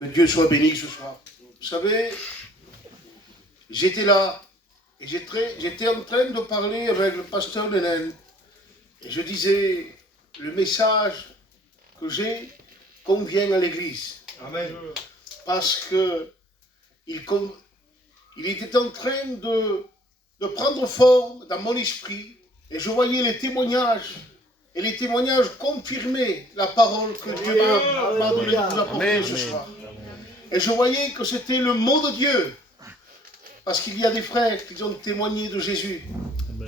Que Dieu soit béni ce soir. Vous savez, j'étais là et j'étais en train de parler avec le pasteur Lenel et je disais, le message que j'ai convient à l'église. Amen. Parce que il était en train de prendre forme dans mon esprit et je voyais les témoignages. Et les témoignages confirmaient la parole que Dieu m'a donné de vous apporter ce soir. Et je voyais que c'était le mot de Dieu. Parce qu'il y a des frères qui ont témoigné de Jésus,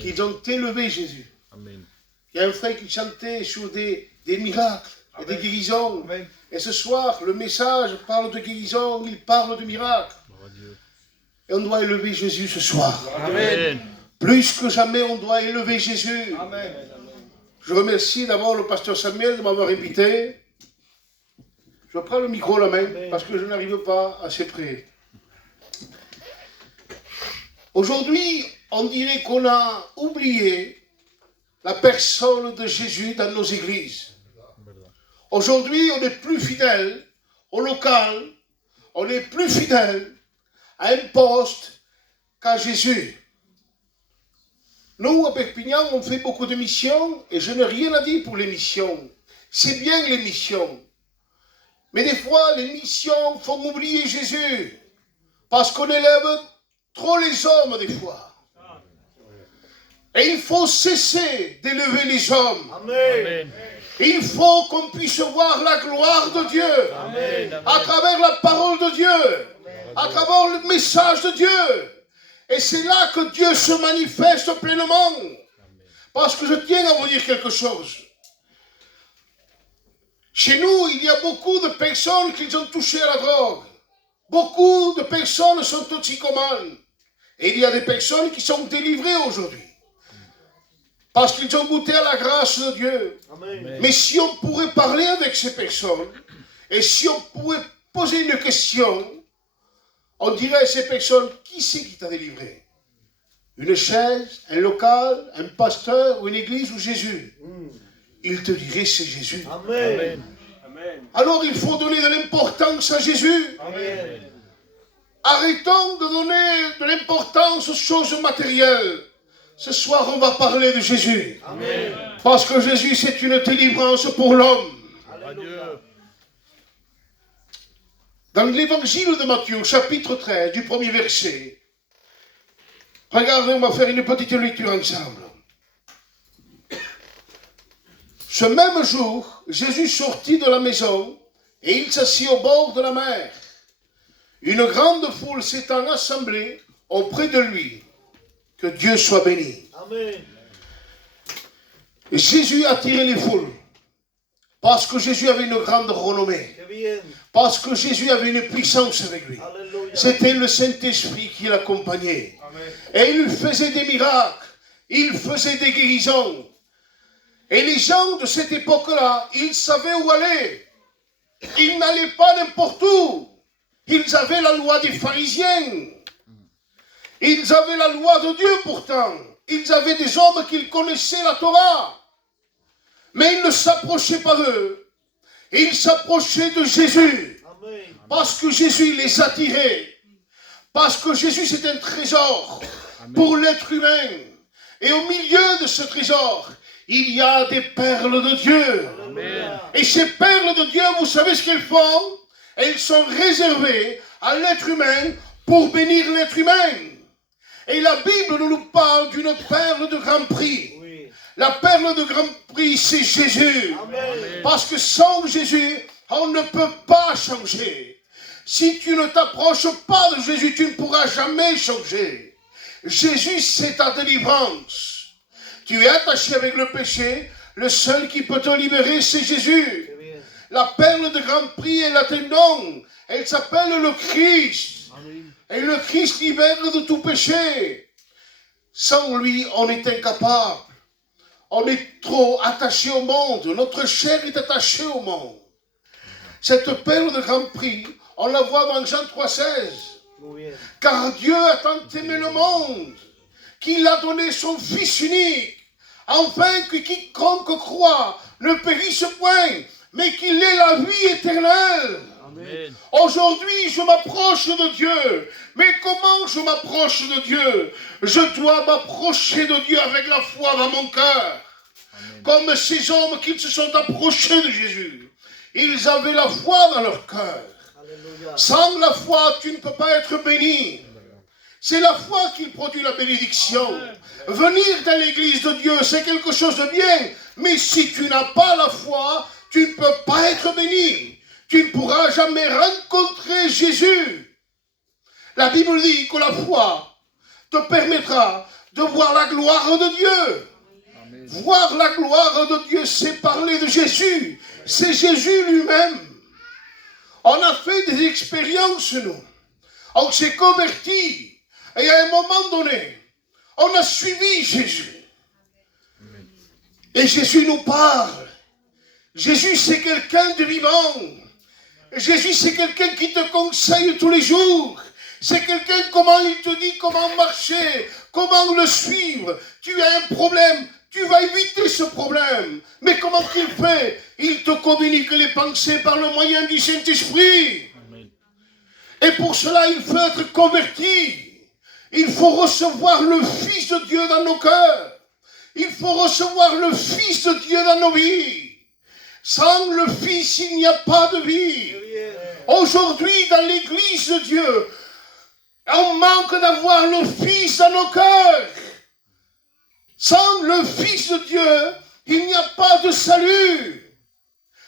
qui ont élevé Jésus. Amen. Il y a un frère qui chantait sur des miracles et des guérisons. Amen. Et ce soir, le message parle de guérison, il parle de miracles. Et on doit élever Jésus ce soir. Amen. Plus que jamais, on doit élever Jésus. Amen. Je remercie d'abord le pasteur Samuel de m'avoir invité. Je prends le micro à la main parce que je n'arrive pas assez près. Aujourd'hui, on dirait qu'on a oublié la personne de Jésus dans nos églises. Aujourd'hui, on est plus fidèle au local, on est plus fidèle à un poste qu'à Jésus. Nous, à Perpignan, on fait beaucoup de missions et je n'ai rien à dire pour les missions. C'est bien les missions. Mais des fois, les missions font oublier Jésus. Parce qu'on élève trop les hommes des fois. Et il faut cesser d'élever les hommes. Amen. Il faut qu'on puisse voir la gloire de Dieu. Amen. À travers la parole de Dieu. À travers le message de Dieu. Et c'est là que Dieu se manifeste pleinement. Parce que je tiens à vous dire quelque chose. Chez nous, il y a beaucoup de personnes qui ont touché à la drogue. Beaucoup de personnes sont toxicomanes. Et il y a des personnes qui sont délivrées aujourd'hui. Parce qu'ils ont goûté à la grâce de Dieu. Amen. Mais si on pourrait parler avec ces personnes, et si on pourrait poser une question, on dirait à ces personnes, qui c'est qui t'a délivré? Une chaise, un local, un pasteur, ou une église, ou Jésus? Il te dirait, c'est Jésus. Amen. Alors il faut donner de l'importance à Jésus. Amen. Arrêtons de donner de l'importance aux choses matérielles. Ce soir, on va parler de Jésus. Amen. Parce que Jésus, c'est une délivrance pour l'homme. Alléluia. Dans l'évangile de Matthieu, chapitre 13, du premier verset, regardez, on va faire une petite lecture ensemble. Ce même jour, Jésus sortit de la maison et il s'assit au bord de la mer. Une grande foule s'étant assemblée auprès de lui. Que Dieu soit béni. Amen. Jésus attirait les foules parce que Jésus avait une grande renommée. Que bien. Parce que Jésus avait une puissance avec lui. Alléluia. C'était le Saint-Esprit qui l'accompagnait. Amen. Et il faisait des miracles. Il faisait des guérisons. Et les gens de cette époque-là, ils savaient où aller. Ils n'allaient pas n'importe où. Ils avaient la loi des pharisiens. Ils avaient la loi de Dieu pourtant. Ils avaient des hommes qui connaissaient la Torah. Mais ils ne s'approchaient pas d'eux. Ils s'approchaient de Jésus. Amen. Parce que Jésus les attirait. Parce que Jésus c'est un trésor pour l'être humain. Et au milieu de ce trésor, il y a des perles de Dieu. Amen. Et ces perles de Dieu, vous savez ce qu'elles font? Elles sont réservées à l'être humain pour bénir l'être humain. Et la Bible nous parle d'une perle de grand prix. Oui. La perle de grand prix, c'est Jésus. Amen. Parce que sans Jésus, on ne peut pas changer. Si tu ne t'approches pas de Jésus, tu ne pourras jamais changer. Jésus, c'est ta délivrance. Tu es attaché avec le péché, le seul qui peut te libérer, c'est Jésus. Que bien. La perle de grand prix, elle a un nom. Elle s'appelle le Christ. Amen. Et le Christ libère de tout péché. Sans lui, on est incapable. On est trop attaché au monde. Notre chair est attachée au monde. Cette perle de grand prix, on la voit dans Jean 3,16. Muy bien. Car Dieu a tant aimé le monde qu'il a donné son Fils unique, afin que quiconque croit ne périsse point, mais qu'il ait la vie éternelle. Amen. Aujourd'hui, je m'approche de Dieu. Mais comment je m'approche de Dieu? Je dois m'approcher de Dieu avec la foi dans mon cœur. Amen. Comme ces hommes qui se sont approchés de Jésus. Ils avaient la foi dans leur cœur. Alléluia. Sans la foi, tu ne peux pas être béni. C'est la foi qui produit la bénédiction. Venir dans l'église de Dieu, c'est quelque chose de bien. Mais si tu n'as pas la foi, tu ne peux pas être béni. Tu ne pourras jamais rencontrer Jésus. La Bible dit que la foi te permettra de voir la gloire de Dieu. Amen. Voir la gloire de Dieu, c'est parler de Jésus. C'est Jésus lui-même. On a fait des expériences, nous. On s'est convertis. Et à un moment donné, on a suivi Jésus. Et Jésus nous parle. Jésus, c'est quelqu'un de vivant. Jésus, c'est quelqu'un qui te conseille tous les jours. C'est quelqu'un, comment il te dit comment marcher, comment le suivre. Tu as un problème, tu vas éviter ce problème. Mais comment qu'il fait? Il te communique les pensées par le moyen du Saint-Esprit. Amen. Et pour cela, il faut être converti. Il faut recevoir le Fils de Dieu dans nos cœurs. Il faut recevoir le Fils de Dieu dans nos vies. Sans le Fils, il n'y a pas de vie. Aujourd'hui, dans l'Église de Dieu, on manque d'avoir le Fils dans nos cœurs. Sans le Fils de Dieu, il n'y a pas de salut.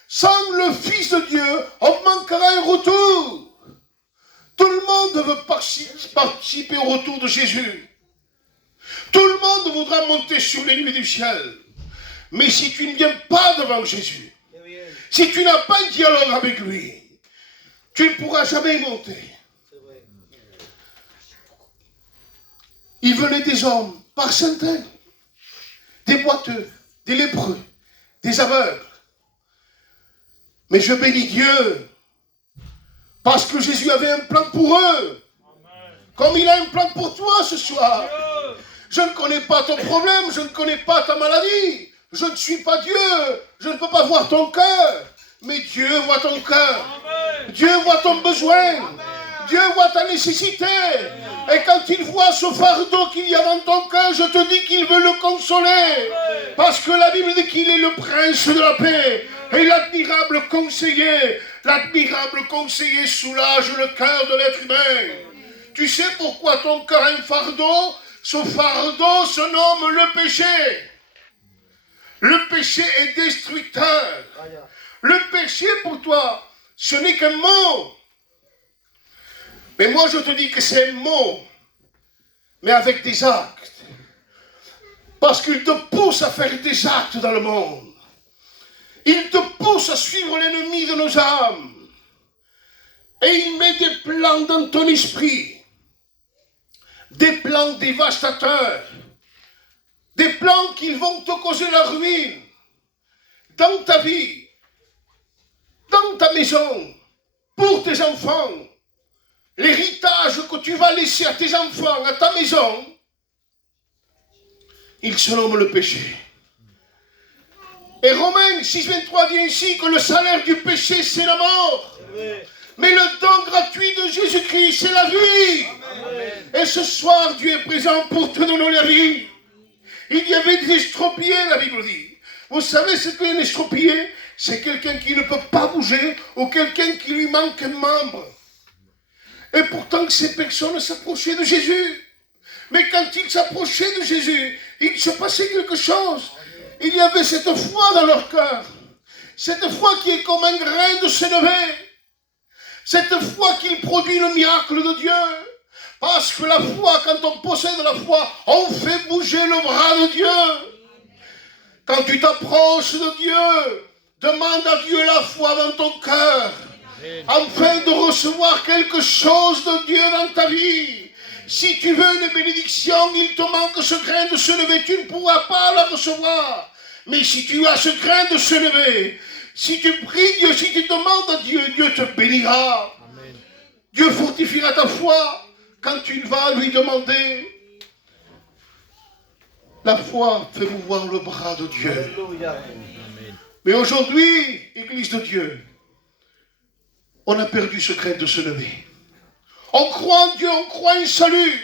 Sans le Fils de Dieu, on manquera un retour. Tout le monde veut participer au retour de Jésus. Tout le monde voudra monter sur les nuées du ciel. Mais si tu ne viens pas devant Jésus, si tu n'as pas un dialogue avec lui, tu ne pourras jamais y monter. Il venait des hommes par centaines, des boiteux, des lépreux, des aveugles. Mais je bénis Dieu, parce que Jésus avait un plan pour eux, comme il a un plan pour toi ce soir. Je ne connais pas ton problème, je ne connais pas ta maladie, je ne suis pas Dieu, je ne peux pas voir ton cœur, mais Dieu voit ton cœur, Dieu voit ton besoin, Dieu voit ta nécessité. Et quand il voit ce fardeau qu'il y a dans ton cœur, je te dis qu'il veut le consoler. Parce que la Bible dit qu'il est le prince de la paix. Et l'admirable conseiller soulage le cœur de l'être humain. Tu sais pourquoi ton cœur a un fardeau? Ce fardeau se nomme le péché. Le péché est destructeur. Le péché pour toi, ce n'est qu'un mot. Mais moi je te dis que c'est un mot, mais avec des actes. Parce qu'il te pousse à faire des actes dans le monde. Il te pousse à suivre l'ennemi de nos âmes. Et il met des plans dans ton esprit. Des plans dévastateurs. Des plans qui vont te causer la ruine. Dans ta vie. Dans ta maison. Pour tes enfants. L'héritage que tu vas laisser à tes enfants, à ta maison, il se nomme le péché. Et Romains 6,23 dit ainsi que le salaire du péché, c'est la mort. Mais le don gratuit de Jésus-Christ, c'est la vie. Amen. Et ce soir, Dieu est présent pour te donner la vie. Il y avait des estropiés, la Bible dit. Vous savez ce qu'est un estropié? C'est quelqu'un qui ne peut pas bouger ou quelqu'un qui lui manque un membre. Et pourtant, ces personnes s'approchaient de Jésus. Mais quand ils s'approchaient de Jésus, il se passait quelque chose. Il y avait cette foi dans leur cœur. Cette foi qui est comme un grain de sénévé. Cette foi qui produit le miracle de Dieu. Parce que la foi, quand on possède la foi, on fait bouger le bras de Dieu. Quand tu t'approches de Dieu, demande à Dieu la foi dans ton cœur. Afin de recevoir quelque chose de Dieu dans ta vie. Si tu veux une bénédiction, il te manque ce grain de se lever, tu ne pourras pas la recevoir. Mais si tu as ce grain de se lever, si tu pries Dieu, si tu demandes à Dieu, Dieu te bénira. Amen. Dieu fortifiera ta foi quand tu vas lui demander. La foi fait mouvoir le bras de Dieu. Amen. Mais aujourd'hui, Église de Dieu, on a perdu ce crainte de se lever. On croit en Dieu, on croit en salut.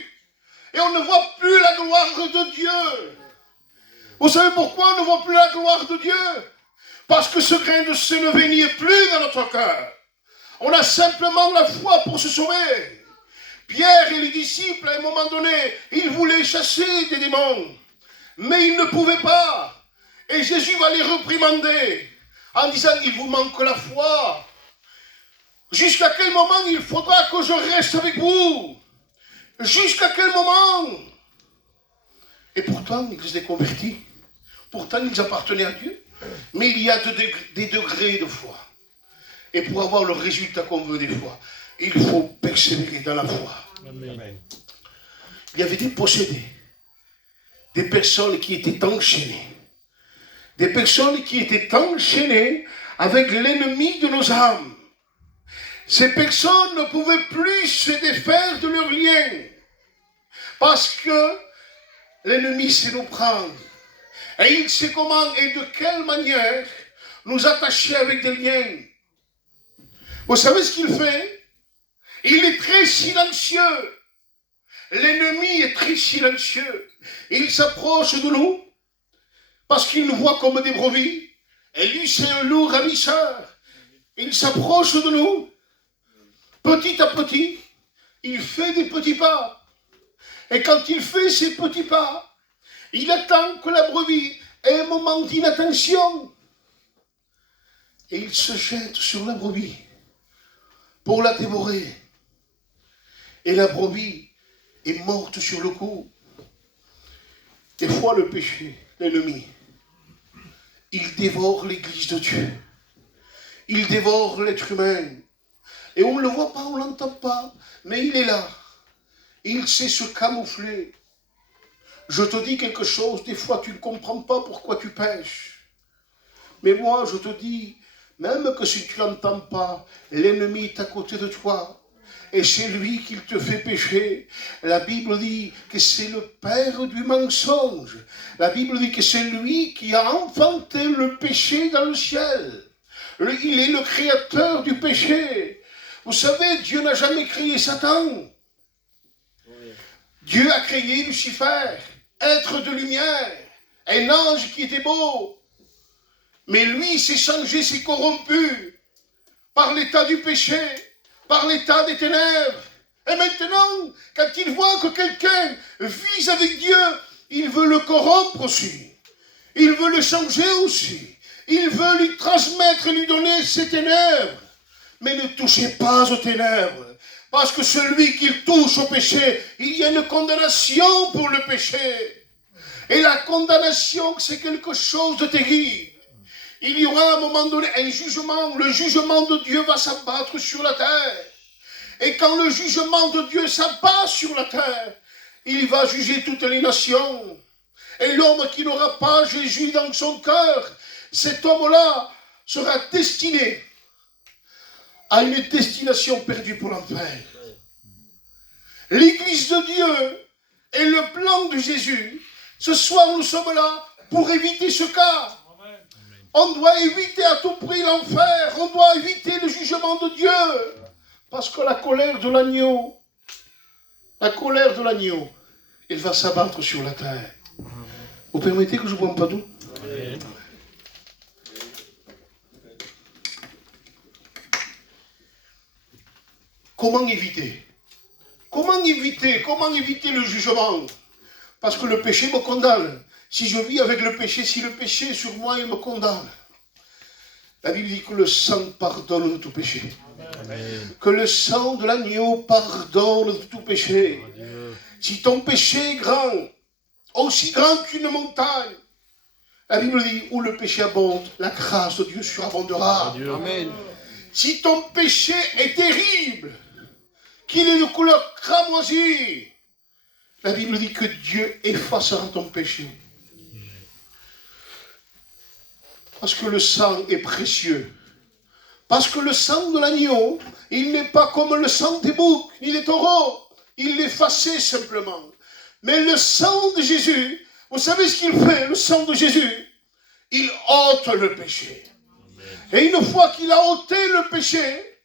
Et on ne voit plus la gloire de Dieu. Vous savez pourquoi on ne voit plus la gloire de Dieu? Parce que ce grain de se lever n'y est plus dans notre cœur. On a simplement la foi pour se sauver. Pierre et les disciples, à un moment donné, ils voulaient chasser des démons. Mais ils ne pouvaient pas. Et Jésus va les réprimander en disant, il vous manque la foi. Jusqu'à quel moment il faudra que je reste avec vous? Jusqu'à quel moment? Et pourtant, ils étaient convertis. Pourtant, ils appartenaient à Dieu. Mais il y a des degrés de foi. Et pour avoir le résultat qu'on veut des fois, il faut persévérer dans la foi. Amen. Il y avait des possédés. Des personnes qui étaient enchaînées. Des personnes qui étaient enchaînées avec l'ennemi de nos âmes. Ces personnes ne pouvaient plus se défaire de leurs liens. Parce que l'ennemi sait nous prendre. Et il sait comment et de quelle manière nous attacher avec des liens. Vous savez ce qu'il fait? Il est très silencieux. L'ennemi est très silencieux. Il s'approche de nous parce qu'il nous voit comme des brebis. Et lui, c'est un loup ravisseur. Il s'approche de nous. Petit à petit, il fait des petits pas. Et quand il fait ces petits pas, il attend que la brebis ait un moment d'inattention. Et il se jette sur la brebis pour la dévorer. Et la brebis est morte sur le coup. Des fois, le péché, l'ennemi, il dévore l'église de Dieu. Il dévore l'être humain. Et on ne le voit pas, on ne l'entend pas, mais il est là. Il sait se camoufler. Je te dis quelque chose, des fois tu ne comprends pas pourquoi tu pêches. Mais moi, je te dis, même que si tu n'entends pas, l'ennemi est à côté de toi. Et c'est lui qui te fait pécher. La Bible dit que c'est le père du mensonge. La Bible dit que c'est lui qui a enfanté le péché dans le ciel. Il est le créateur du péché. Vous savez, Dieu n'a jamais créé Satan. Dieu a créé Lucifer, être de lumière, un ange qui était beau. Mais lui s'est changé, s'est corrompu par l'état du péché, par l'état des ténèbres. Et maintenant, quand il voit que quelqu'un vise avec Dieu, il veut le corrompre aussi. Il veut le changer aussi. Il veut lui transmettre, lui donner ses ténèbres. Mais ne touchez pas aux ténèbres. Parce que celui qui touche au péché, il y a une condamnation pour le péché. Et la condamnation, c'est quelque chose de terrible. Il y aura à un moment donné un jugement. Le jugement de Dieu va s'abattre sur la terre. Et quand le jugement de Dieu s'abat sur la terre, il va juger toutes les nations. Et l'homme qui n'aura pas Jésus dans son cœur, cet homme-là sera destiné à une destination perdue pour l'enfer. L'Église de Dieu et le plan de Jésus, ce soir nous sommes là pour éviter ce cas. On doit éviter à tout prix l'enfer, on doit éviter le jugement de Dieu. Parce que la colère de l'agneau, elle va s'abattre sur la terre. Vous permettez que je boive pas d'eau? Comment éviter? Comment éviter le jugement? Parce que le péché me condamne. Si je vis avec le péché, si le péché est sur moi, il me condamne. La Bible dit que le sang pardonne de tout péché. Amen. Que le sang de l'agneau pardonne de tout péché. Adieu. Si ton péché est grand, aussi grand qu'une montagne, la Bible dit, où le péché abonde, la grâce de Dieu surabondera. Adieu. Amen. Si ton péché est terrible, qu'il est de couleur cramoisie, la Bible dit que Dieu effacera ton péché. Parce que le sang est précieux. Parce que le sang de l'agneau, il n'est pas comme le sang des boucs, ni des taureaux. Il l'effaçait simplement. Mais le sang de Jésus, vous savez ce qu'il fait, le sang de Jésus? Il ôte le péché. Et une fois qu'il a ôté le péché,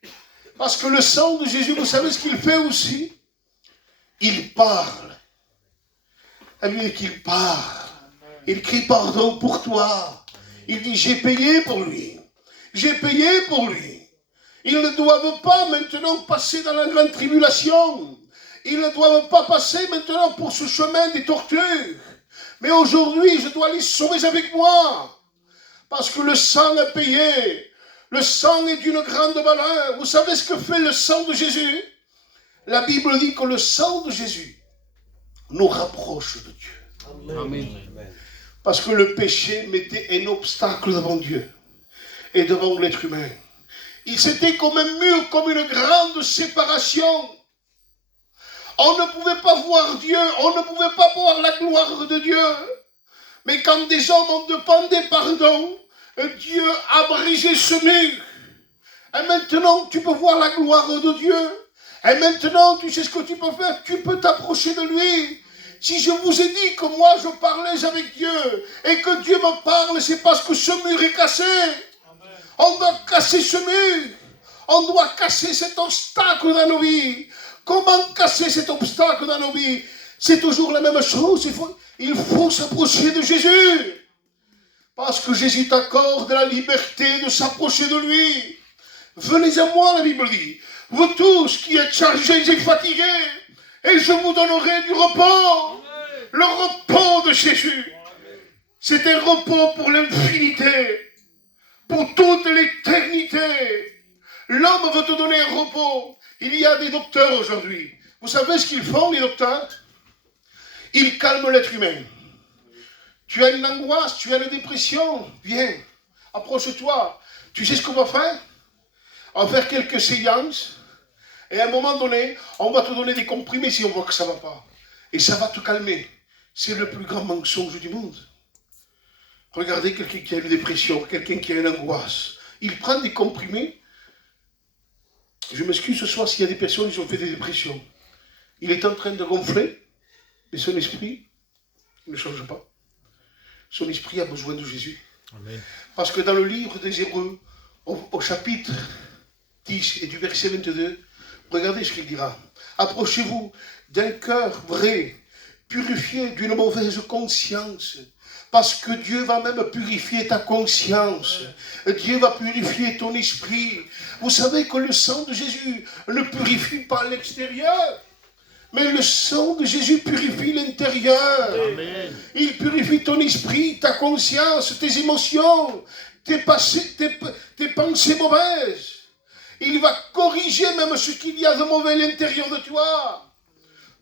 Parce que le sang de Jésus, vous savez ce qu'il fait aussi? Il parle. Et qu'il parle. Il crie pardon pour toi. Il dit, j'ai payé pour lui. J'ai payé pour lui. Ils ne doivent pas maintenant passer dans la grande tribulation. Ils ne doivent pas passer maintenant pour ce chemin des tortures. Mais aujourd'hui, je dois les sauver avec moi. Parce que le sang est payé. Le sang est d'une grande valeur. Vous savez ce que fait le sang de Jésus? La Bible dit que le sang de Jésus nous rapproche de Dieu. Amen. Parce que le péché mettait un obstacle devant Dieu et devant l'être humain. Il s'était comme un mur, comme une grande séparation. On ne pouvait pas voir Dieu, on ne pouvait pas voir la gloire de Dieu. Mais quand des hommes ont demandé pardon, Dieu a brisé ce mur. Et maintenant, tu peux voir la gloire de Dieu. Et maintenant, tu sais ce que tu peux faire, tu peux t'approcher de lui. Si je vous ai dit que moi, je parlais avec Dieu et que Dieu me parle, c'est parce que ce mur est cassé. Amen. On doit casser ce mur. On doit casser cet obstacle dans nos vies. Comment casser cet obstacle dans nos vies? C'est toujours la même chose. Il faut s'approcher de Jésus. Parce que Jésus t'accorde la liberté de s'approcher de lui. Venez à moi, la Bible dit. Vous tous qui êtes chargés et fatigués, et je vous donnerai du repos. Le repos de Jésus. C'est un repos pour l'infinité. Pour toute l'éternité. L'homme veut te donner un repos. Il y a des docteurs aujourd'hui. Vous savez ce qu'ils font, les docteurs? Ils calment l'être humain. Tu as une angoisse, tu as une dépression. Viens, approche-toi. Tu sais ce qu'on va faire? On va faire quelques séances. Et à un moment donné, on va te donner des comprimés si on voit que ça ne va pas. Et ça va te calmer. C'est le plus grand mensonge du monde. Regardez quelqu'un qui a une dépression, quelqu'un qui a une angoisse. Il prend des comprimés. Je m'excuse ce soir s'il y a des personnes qui ont fait des dépressions. Il est en train de gonfler, mais son esprit ne change pas. Son esprit a besoin de Jésus. Amen. Parce que dans le livre des Hébreux, au chapitre 10 et du verset 22, regardez ce qu'il dira. Approchez-vous d'un cœur vrai, purifié d'une mauvaise conscience. Parce que Dieu va même purifier ta conscience. Dieu va purifier ton esprit. Vous savez que le sang de Jésus ne purifie pas l'extérieur. Mais le sang de Jésus purifie l'intérieur. Amen. Il purifie ton esprit, ta conscience, tes émotions, tes pensées mauvaises. Il va corriger même ce qu'il y a de mauvais à l'intérieur de toi.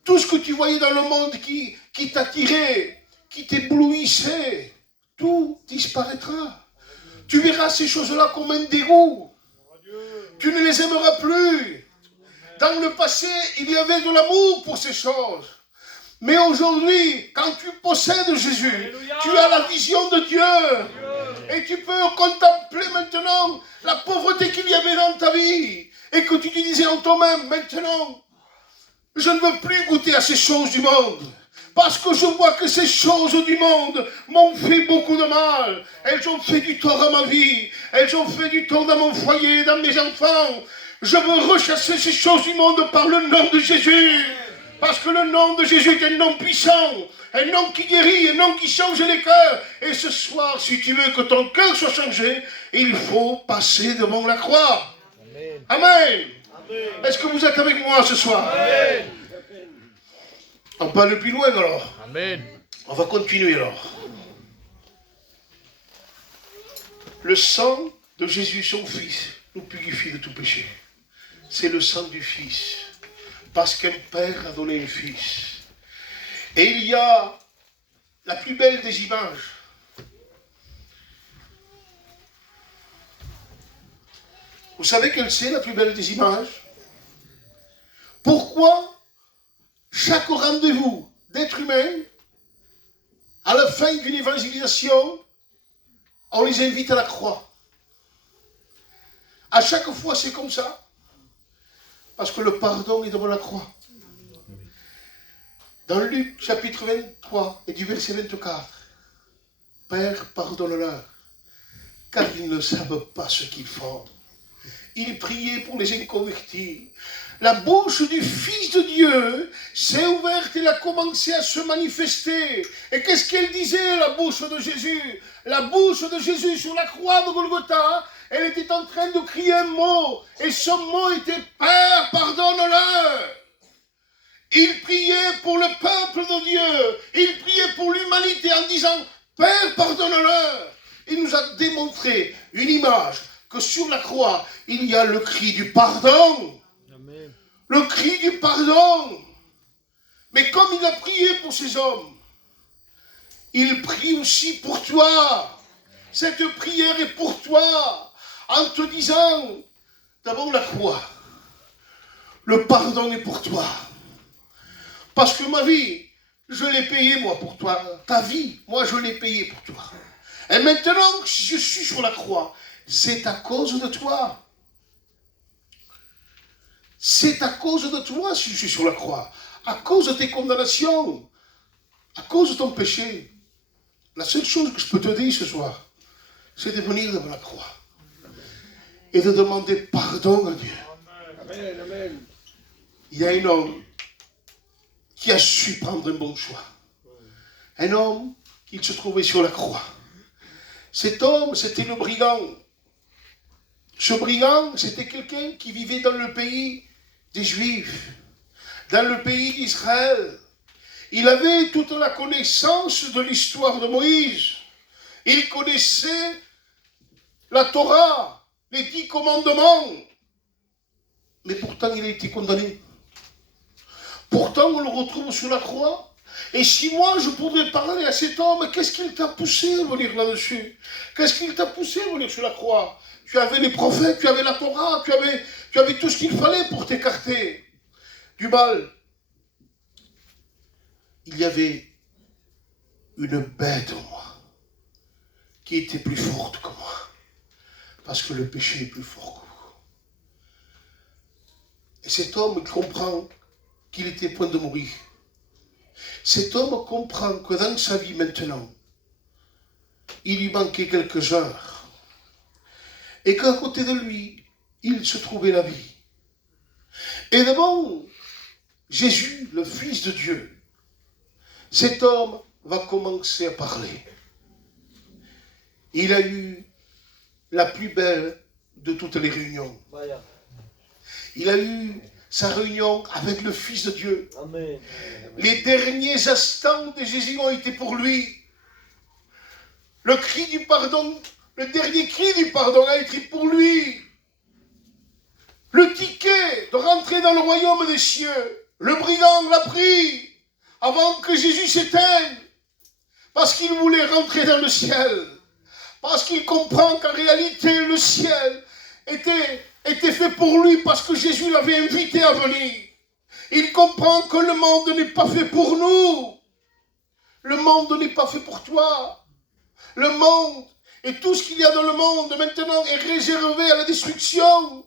Tout ce que tu voyais dans le monde qui t'attirait, qui t'éblouissait, tout disparaîtra. Tu verras ces choses-là comme un dégoût. Tu ne les aimeras plus. Dans le passé, il y avait de l'amour pour ces choses. Mais aujourd'hui, quand tu possèdes Jésus, Alléluia, tu as la vision de Dieu. Alléluia. Et tu peux contempler maintenant la pauvreté qu'il y avait dans ta vie. Et que tu te disais en toi-même, maintenant, je ne veux plus goûter à ces choses du monde. Parce que je vois que ces choses du monde m'ont fait beaucoup de mal. Elles ont fait du tort à ma vie. Elles ont fait du tort dans mon foyer, dans mes enfants. Je veux rechasser ces choses du monde par le nom de Jésus. Parce que le nom de Jésus est un nom puissant. Un nom qui guérit, un nom qui change les cœurs. Et ce soir, si tu veux que ton cœur soit changé, il faut passer devant la croix. Amen. Amen. Amen. Est-ce que vous êtes avec moi ce soir? Amen. On peut aller plus loin alors. Amen. On va continuer alors. Le sang de Jésus, son Fils, nous purifie de tout péché. C'est le sang du Fils. Parce qu'un Père a donné un Fils. Et il y a la plus belle des images. Vous savez quelle c'est la plus belle des images? Pourquoi chaque rendez-vous d'être humain, à la fin d'une évangélisation, on les invite à la croix? À chaque fois, c'est comme ça. Parce que le pardon est devant la croix. Dans Luc chapitre 23 et du verset 24, Père, pardonne-leur, car ils ne savent pas ce qu'ils font. Il priait pour les inconvertis. La bouche du Fils de Dieu s'est ouverte et elle a commencé à se manifester. Et qu'est-ce qu'elle disait, la bouche de Jésus? La bouche de Jésus sur la croix de Golgotha, elle était en train de crier un mot. Et ce mot était « Père, pardonne-leur ». Il priait pour le peuple de Dieu. Il priait pour l'humanité en disant « Père, pardonne-leur ». Il nous a démontré une image que sur la croix, il y a le cri du pardon. Amen. Le cri du pardon. Mais comme il a prié pour ces hommes, il prie aussi pour toi. Cette prière est pour toi. En te disant, d'abord la croix. Le pardon est pour toi. Parce que ma vie, je l'ai payée moi pour toi. Ta vie, moi je l'ai payée pour toi. Et maintenant que je suis sur la croix, c'est à cause de toi. C'est à cause de toi si je suis sur la croix. À cause de tes condamnations. À cause de ton péché. La seule chose que je peux te dire ce soir, c'est de venir devant la croix. Et de demander pardon à Dieu. Amen, amen. Il y a un homme qui a su prendre un bon choix. Un homme qui se trouvait sur la croix. Cet homme, c'était le brigand. Ce brigand, c'était quelqu'un qui vivait dans le pays des Juifs, dans le pays d'Israël. Il avait toute la connaissance de l'histoire de Moïse. Il connaissait la Torah, les 10 commandements. Mais pourtant, il a été condamné. Pourtant, on le retrouve sur la croix. Et si moi, je pourrais parler à cet homme, qu'est-ce qu'il t'a poussé à venir là-dessus? Qu'est-ce qu'il t'a poussé à venir sur la croix? Tu avais les prophètes, tu avais la Torah, tu avais tout ce qu'il fallait pour t'écarter du mal. Il y avait une bête en moi qui était plus forte que moi. Parce que le péché est plus fort que vous. Et cet homme comprend qu'il était point de mourir. Cet homme comprend que dans sa vie maintenant, il lui manquait quelques heures. Et qu'à côté de lui, il se trouvait la vie. Et devant Jésus, le Fils de Dieu, cet homme va commencer à parler. Il a eu la plus belle de toutes les réunions. Il a eu sa réunion avec le Fils de Dieu. Amen. Les derniers instants de Jésus ont été pour lui. Le cri du pardon, le dernier cri du pardon a été pour lui. Le ticket de rentrer dans le royaume des cieux, le brigand l'a pris avant que Jésus s'éteigne. Parce qu'il voulait rentrer dans le ciel. Parce qu'il comprend qu'en réalité, le ciel était fait pour lui parce que Jésus l'avait invité à venir. Il comprend que le monde n'est pas fait pour nous. Le monde n'est pas fait pour toi. Le monde et tout ce qu'il y a dans le monde maintenant est réservé à la destruction.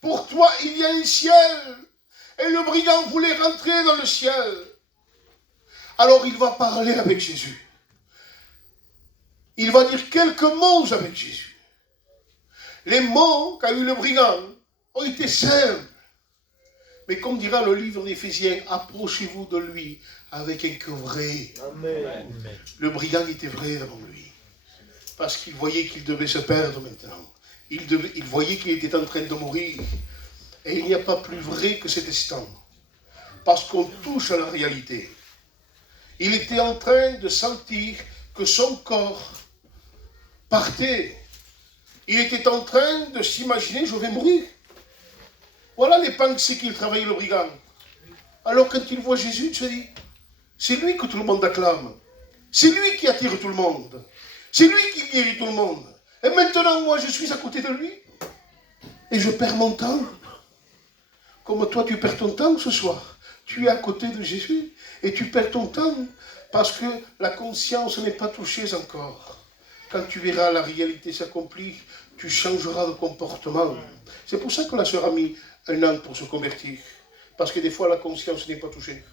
Pour toi, il y a un ciel. Et le brigand voulait rentrer dans le ciel. Alors il va parler avec Jésus. Il va dire quelques mots avec Jésus. Les mots qu'a eu le brigand ont été simples. Mais comme dira le livre d'Éphésiens, approchez-vous de lui avec un cœur vrai. Amen. Le brigand était vrai devant lui. Parce qu'il voyait qu'il devait se perdre maintenant. Il voyait qu'il était en train de mourir. Et il n'y a pas plus vrai que cet instant. Parce qu'on touche à la réalité. Il était en train de sentir que son corps partait. Il était en train de s'imaginer, je vais mourir. Voilà les pensées qu'il travaillait le brigand. Alors quand il voit Jésus, il se dit, c'est lui que tout le monde acclame. C'est lui qui attire tout le monde. C'est lui qui guérit tout le monde. Et maintenant, moi, je suis à côté de lui. Et je perds mon temps. Comme toi, tu perds ton temps ce soir. Tu es à côté de Jésus. Et tu perds ton temps. Parce que la conscience n'est pas touchée encore. Quand tu verras la réalité s'accomplir, tu changeras de comportement. C'est pour ça que la sœur a mis un an pour se convertir. Parce que des fois, la conscience n'est pas touchée.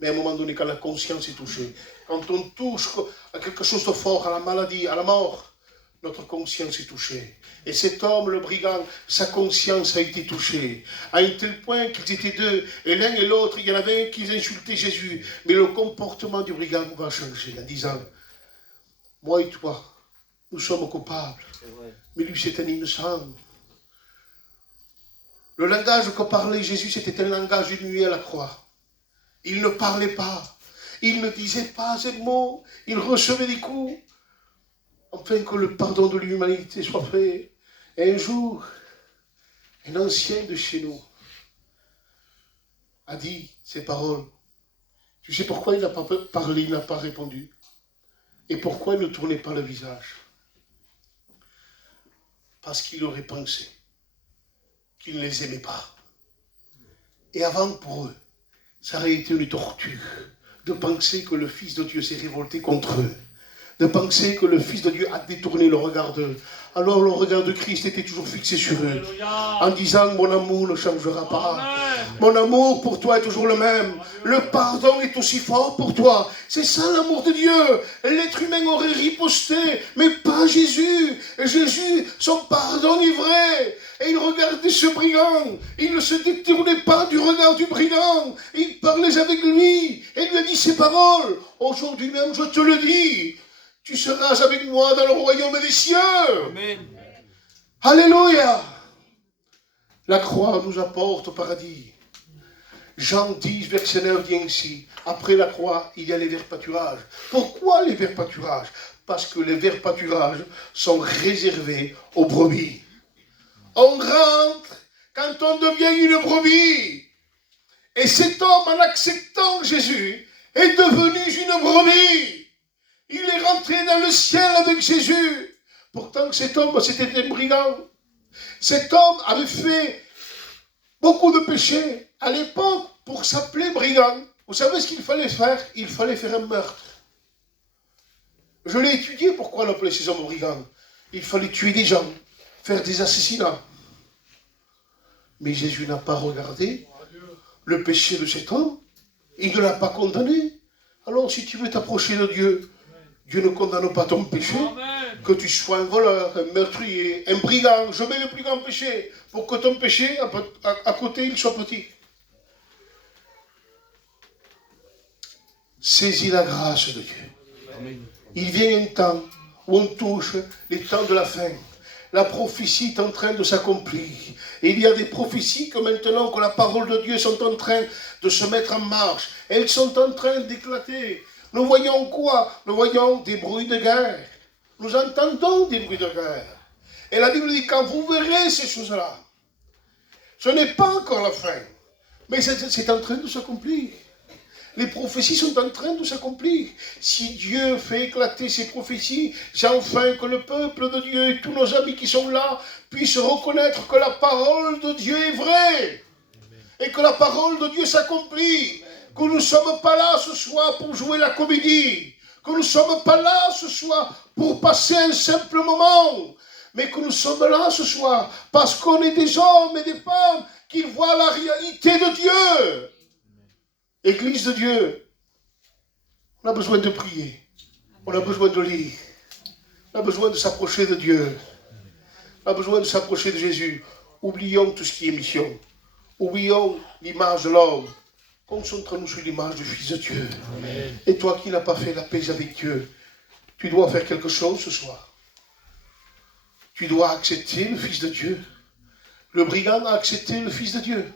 Mais à un moment donné, quand la conscience est touchée, quand on touche à quelque chose de fort, à la maladie, à la mort, notre conscience est touchée. Et cet homme, le brigand, sa conscience a été touchée. À un tel point qu'ils étaient deux. Et l'un et l'autre, il y en avait un qui insultait Jésus. Mais le comportement du brigand va changer en disant, moi et toi, nous sommes coupables. Mais lui, c'est un innocent. Le langage que parlait Jésus, c'était un langage nuit à la croix. Il ne parlait pas. Il ne disait pas un mot. Il recevait des coups. Afin que le pardon de l'humanité soit fait. Et un jour, un ancien de chez nous a dit ces paroles. Tu sais pourquoi il n'a pas parlé, il n'a pas répondu? Et pourquoi il ne tournait pas le visage? Parce qu'il aurait pensé qu'il ne les aimait pas. Et avant, pour eux, ça aurait été une torture de penser que le Fils de Dieu s'est révolté contre eux. De penser que le Fils de Dieu a détourné le regard d'eux. Alors le regard de Christ était toujours fixé sur eux. En disant, mon amour ne changera pas. Mon amour pour toi est toujours le même. Le pardon est aussi fort pour toi. C'est ça l'amour de Dieu. L'être humain aurait riposté, mais pas Jésus. Jésus, son pardon est vrai. Et il regardait ce brigand. Il ne se détournait pas du regard du brigand. Il parlait avec lui. Et lui a dit ces paroles. Aujourd'hui même, je te le dis. Tu seras avec moi dans le royaume des cieux. Amen. Alléluia. La croix nous apporte au paradis. Jean 10, verset 9 dit ainsi. Après la croix, il y a les verts pâturages. Pourquoi les verts pâturages? Parce que les verts pâturages sont réservés aux brebis. On rentre quand on devient une brebis. Et cet homme, en acceptant Jésus, est devenu une brebis. Il est rentré dans le ciel avec Jésus. Pourtant, cet homme, c'était un brigand. Cet homme avait fait beaucoup de péchés. À l'époque, pour s'appeler brigand, vous savez ce qu'il fallait faire? Il fallait faire un meurtre. Je l'ai étudié, pourquoi on appelait ces hommes brigands. Il fallait tuer des gens, faire des assassinats. Mais Jésus n'a pas regardé le péché de cet homme. Il ne l'a pas condamné. Alors, si tu veux t'approcher de Dieu, Dieu ne condamne pas ton péché. Amen. Que tu sois un voleur, un meurtrier, un brigand. Je mets le plus grand péché pour que ton péché, à côté, il soit petit. Saisis la grâce de Dieu. Amen. Il vient un temps où on touche les temps de la fin. La prophétie est en train de s'accomplir. Et il y a des prophéties que maintenant que la parole de Dieu sont en train de se mettre en marche. Elles sont en train d'éclater. Nous voyons quoi? Nous voyons des bruits de guerre. Nous entendons des bruits de guerre. Et la Bible dit, quand vous verrez ces choses-là, ce n'est pas encore la fin. Mais c'est en train de s'accomplir. Les prophéties sont en train de s'accomplir. Si Dieu fait éclater ces prophéties, c'est enfin que le peuple de Dieu et tous nos amis qui sont là puissent reconnaître que la parole de Dieu est vraie. Et que la parole de Dieu s'accomplit. Que nous ne sommes pas là ce soir pour jouer la comédie. Que nous ne sommes pas là ce soir pour passer un simple moment. Mais que nous sommes là ce soir parce qu'on est des hommes et des femmes qui voient la réalité de Dieu. Église de Dieu, on a besoin de prier. On a besoin de lire. On a besoin de s'approcher de Dieu. On a besoin de s'approcher de Jésus. Oublions tout ce qui est mission. Oublions l'image de l'homme. Concentrons-nous sur l'image du Fils de Dieu. Amen. Et toi qui n'as pas fait la paix avec Dieu, tu dois faire quelque chose ce soir. Tu dois accepter le Fils de Dieu. Le brigand a accepté le Fils de Dieu.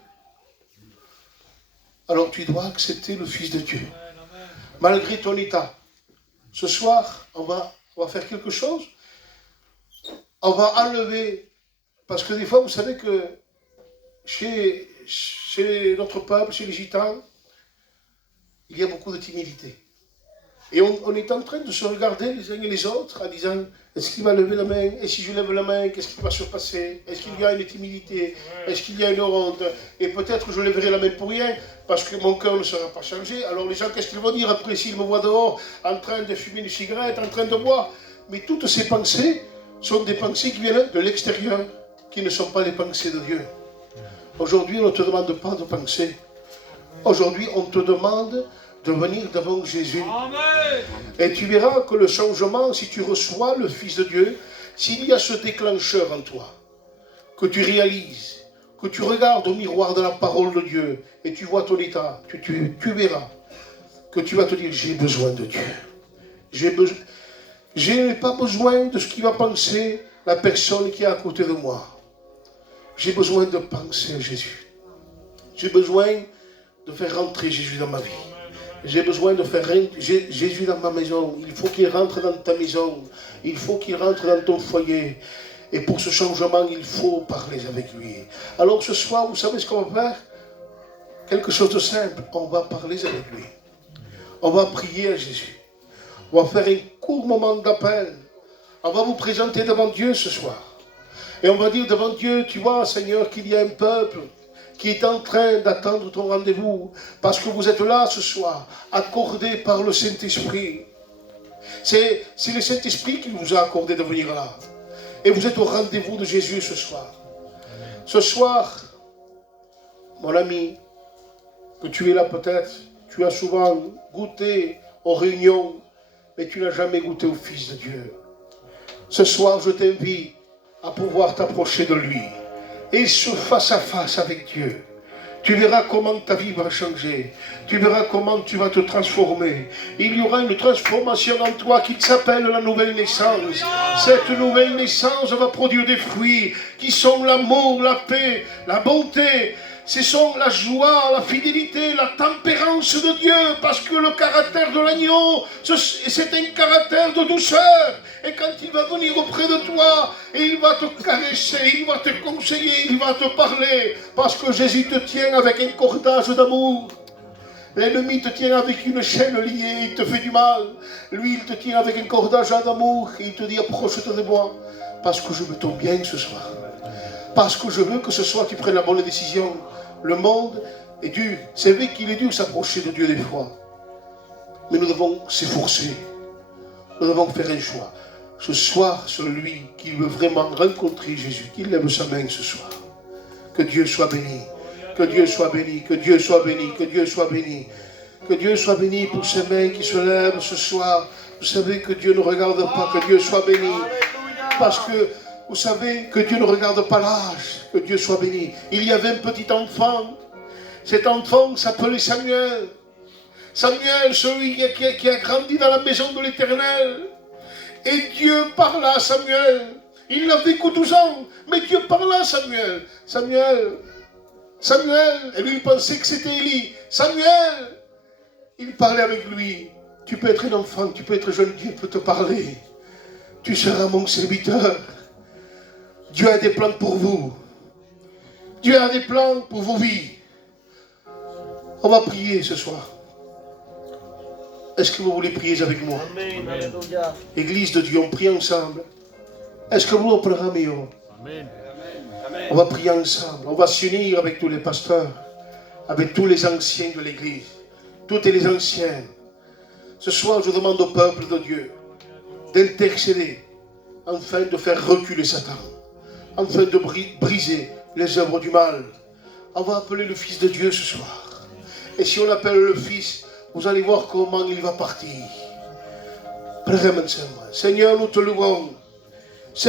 Alors tu dois accepter le Fils de Dieu. Malgré ton état. Ce soir, on va faire quelque chose. On va enlever. Parce que des fois, vous savez que chez notre peuple, chez les gitans, il y a beaucoup de timidité. Et on est en train de se regarder les uns et les autres en disant, est-ce qu'il va lever la main? Et si je lève la main, qu'est-ce qui va se passer? Est-ce qu'il y a une timidité? Est-ce qu'il y a une honte? Et peut-être je lèverai la main pour rien, parce que mon cœur ne sera pas changé. Alors les gens, qu'est-ce qu'ils vont dire après s'ils me voient dehors, en train de fumer une cigarette, en train de boire? Mais toutes ces pensées sont des pensées qui viennent de l'extérieur, qui ne sont pas les pensées de Dieu. Aujourd'hui, on ne te demande pas de penser. Aujourd'hui, on te demande de venir devant Jésus. Amen. Et tu verras que le changement, si tu reçois le Fils de Dieu, s'il y a ce déclencheur en toi, que tu réalises, que tu regardes au miroir de la parole de Dieu et tu vois ton état, tu verras que tu vas te dire, j'ai besoin de Dieu. Je n'ai pas besoin de ce qui va penser la personne qui est à côté de moi. J'ai besoin de penser à Jésus. J'ai besoin de faire rentrer Jésus dans ma vie. J'ai besoin de faire Jésus dans ma maison. Il faut qu'il rentre dans ta maison. Il faut qu'il rentre dans ton foyer. Et pour ce changement, il faut parler avec lui. Alors ce soir, vous savez ce qu'on va faire? Quelque chose de simple. On va parler avec lui. On va prier à Jésus. On va faire un court moment d'appel. On va vous présenter devant Dieu ce soir. Et on va dire devant Dieu, tu vois, Seigneur, qu'il y a un peuple qui est en train d'attendre ton rendez-vous, parce que vous êtes là ce soir, accordé par le Saint-Esprit. C'est le Saint-Esprit qui vous a accordé de venir là. Et vous êtes au rendez-vous de Jésus ce soir. Ce soir, mon ami, que tu es là peut-être, tu as souvent goûté aux réunions, mais tu n'as jamais goûté au Fils de Dieu. Ce soir, je t'invite à pouvoir t'approcher de lui. Et ce face à face avec Dieu, tu verras comment ta vie va changer. Tu verras comment tu vas te transformer. Il y aura une transformation en toi qui s'appelle la nouvelle naissance. Cette nouvelle naissance va produire des fruits qui sont l'amour, la paix, la bonté. Ce sont la joie, la fidélité, la tempérance de Dieu, parce que le caractère de l'agneau, c'est un caractère de douceur. Et quand il va venir auprès de toi, il va te caresser, il va te conseiller, il va te parler, parce que Jésus te tient avec un cordage d'amour. L'ennemi te tient avec une chaîne liée, il te fait du mal. Lui, il te tient avec un cordage d'amour, et il te dit, approche-toi de moi, parce que je veux ton bien ce soir. Parce que je veux que ce soir tu prennes la bonne décision. Le monde est dur. C'est vrai qu'il est dur de s'approcher de Dieu des fois. Mais nous devons s'efforcer. Nous devons faire un choix. Ce soir, celui qui veut vraiment rencontrer Jésus, qu'il lève sa main ce soir. Que Dieu soit béni. Que Dieu soit béni. Que Dieu soit béni. Que Dieu soit béni. Que Dieu soit béni pour ces mains qui se lèvent ce soir. Vous savez que Dieu ne regarde pas. Que Dieu soit béni. Parce que vous savez que Dieu ne regarde pas l'âge, que Dieu soit béni. Il y avait un petit enfant. Cet enfant s'appelait Samuel. Samuel, celui qui a grandi dans la maison de l'Éternel. Et Dieu parla à Samuel. Il n'avait que 12 ans, mais Dieu parla à Samuel. Samuel. Et lui, il pensait que c'était Élie. Samuel. Il parlait avec lui. Tu peux être un enfant, tu peux être jeune, Dieu peut te parler. Tu seras mon serviteur. Dieu a des plans pour vous. Dieu a des plans pour vos vies. On va prier ce soir. Est-ce que vous voulez prier avec moi? Amen. Église de Dieu, on prie ensemble. Est-ce que vous prierez mieux? Amen. On va prier ensemble. On va s'unir avec tous les pasteurs, avec tous les anciens de l'église, toutes les anciennes. Ce soir, je demande au peuple de Dieu d'intercéder afin de faire reculer Satan, afin de briser les œuvres du mal. On va appeler le Fils de Dieu ce soir. Et si on appelle le Fils, vous allez voir comment il va partir. Seigneur, nous te louons. Seigneur,